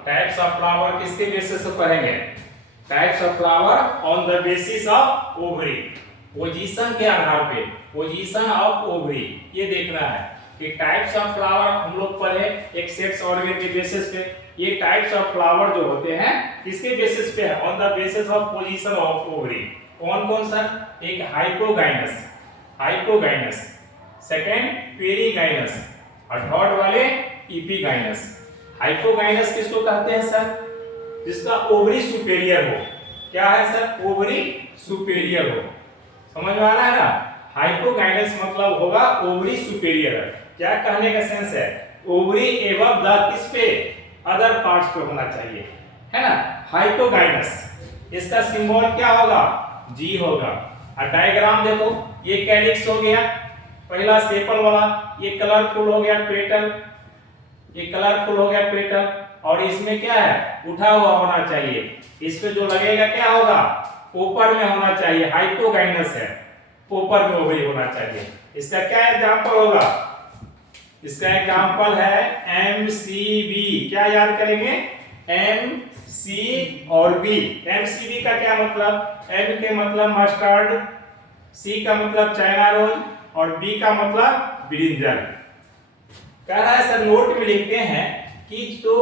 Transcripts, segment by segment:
Types of flower किसके basis पे पढ़ेंगे? Types of flower on the basis of ovary, position के आधार पे, पोजीशन ऑफ ओवरी ये देखना है कि टाइप्स ऑफ फ्लावर हम लोग पढ़े एक सेक्स ऑर्गन के बेसिस पे। ये टाइप्स ऑफ फ्लावर जो होते हैं किसके बेसिस पे है? On the basis of position of ovary. कौन कौन सा? एक हाइपोगाइनस, हाइपोगाइनस, सेकंड पेरीगाइनस और थर्ड वाले इपीगाइनस। हाइपोगाइनस किसको कहते हैं सर? जिसका ओवरी सुपेरियर हो। क्या है सर? ओवरी सुपेरियर हो। समझ में आ रहा है ना? हाइपोगाइनस मतलब होगा ओवरी सुपेरियर। क्या कहने का सेंस है? ओवरी एबव द किस पे? अदर पार्ट्स पे होना चाहिए, है ना? हाइपोगाइनस, इसका सिंबल क्या होगा? जी होगा। और डायग्राम देखो, ये कैलिक्स हो गया पहला सेपल वाला, ये कलरफुल हो गया पेटल, ये कलरफुल हो गया पेटल, और इसमें क्या है? उठा हुआ होना चाहिए। इस पे जो लगेगा क्या होगा? ऊपर में होना चाहिए। हाइपोगाइनस है, ऊपर में ओवरी होना चाहिए। इसका क्या एग्जांपल होगा? इसका एग्जांपल है MCB। क्या याद करेंगे? MC और B। MCB का क्या मतलब? M के मतलब मस्टर्ड, C का मतलब चाइना रोज और B का मतलब ब्रिंजल। कह रहा है सर, नोट में लिखते हैं कि जो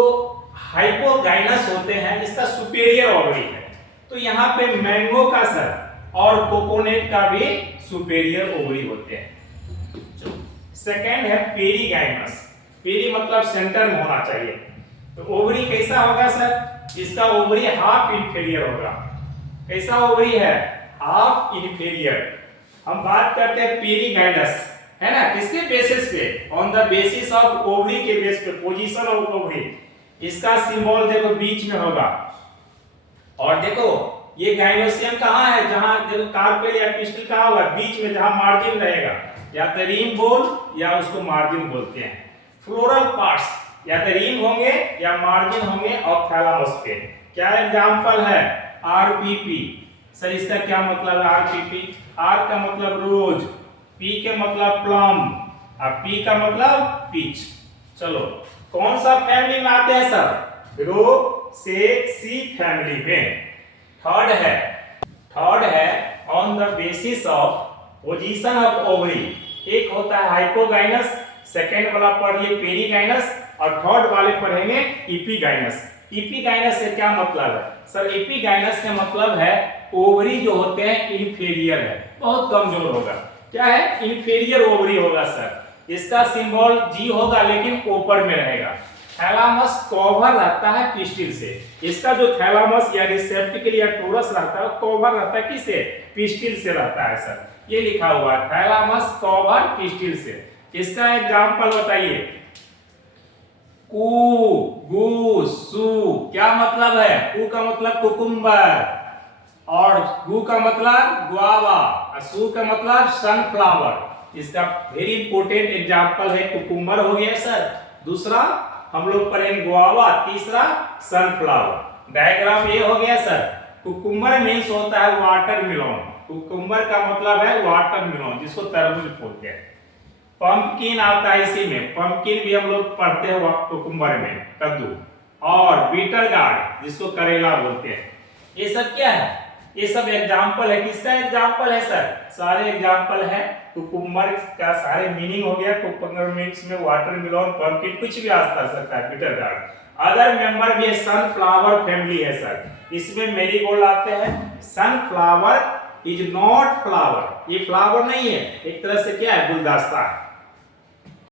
हाइपोगाइनस होते हैं इसका सुपेरियर ओवरी है। तो यहाँ पे मैंगो का सर और कोकोनट का भी सुपेरियर ओवरी होते हैं। सेकेंड है पेरीगाइनस। पेरी मतलब सेंटर में होना चाहिए। तो ओवरी कैसा होगा सर? इसका ओवरी हाफ इंफीरियर होगा। कैसा ओवरी है? Half inferior. हम बात करते हैं पेरीगाइनस, है ना? किसके बेसिस पे? On the basis of ovary के बेस पे, पोजीशन ऑफ ओवरी। इसका सिंबल देखो बीच में होगा। और देखो ये गाइनोसियम कहाँ है? जहां देखो कार्पेल या पिस्टल कहाँ होगा? बीच में, जहां मार्जिन रहेगा, या तो रिम बोल या उसको मार्जिन बोलते हैं। फ्लोरल पार्ट्स या तो रिम होंगे या मार्जिन होंगे और थैलामस पे। क्या एग्जांपल है? RPP। सर इसका क्या मतलब है? RPP, R का मतलब रोज, P के मतलब प्लम और P का मतलब पीच। चलो कौन सा फैमिली में आते हैं सर? रोसेसी फैमिली में। थर्ड है on the basis of position of ovary. एक होता है हाइपोगाइनस, सेकेंड वाला पढ़िए पेरीगाइनस और थर्ड वाले पढ़ेंगे इपीगाइनस। इपीगाइनस से क्या मतलब है सर? इपीगाइनस का मतलब है ओवरी जो होते हैं इंफीरियर है, बहुत कमजोर होगा। क्या है? इंफीरियर ओवरी होगा सर। इसका सिंबल जी होगा लेकिन ऊपर में रहेगा। थैलामस कवर रहता है पिस्टिल से। इसका जो थैलामस या रिसेप्टिकल या टोरस रहता है कवर रहता है किससे? पिस्टिल से रहता है सर। ये लिखा हुआ है थैलामस कवर पिस्टिल से। इसका एग्जांपल बताइए। कू, गू, सू क्या मतलब है? कू का मतलब कुकुम्बर और गू का मतलब गुआवा और सू का मतलब सनफ्लावर। इसका वेरी इंपॉर्टेंट एग्जांपल है कुकुम्बर हो गया सर, दूसरा हम लोग पढ़ेंगे गुआवा, तीसरा सनफ्लावर। डायग्राम ये हो गया सर। कुकुम्बर मीन्स होता है वाटरमेलन। कुकुम्बर का मतलब है वाटरमेलन, जिसको तरबूज बोलते हैं। पंपकिन आता है इसी में, पंपकिन भी हम लोग पढ़ते हैं कुकुम्बर में, कद्दू। और बीटर गार्ड जिसको करेला बोलते हैं। ये सब क्या है? ये सब एग्जाम्पल है। किसका एग्जाम्पल है सर? सारे एग्जाम्पल है कुकुम्बर का। सारे मीनिंग हो गया। कुकुम्बर मीन्स में वाटरमेलन, पंपकिन कुछ भी आ सकता है, बीटर गार्ड। अदर मेंबर भी है, सनफ्लावर फैमिली है सर। इसमें मेरीगोल्ड आते हैं। सनफ्लावर इज नॉट फ्लावर, ये फ्लावर नहीं है, एक तरह से क्या है? गुलदस्ता है।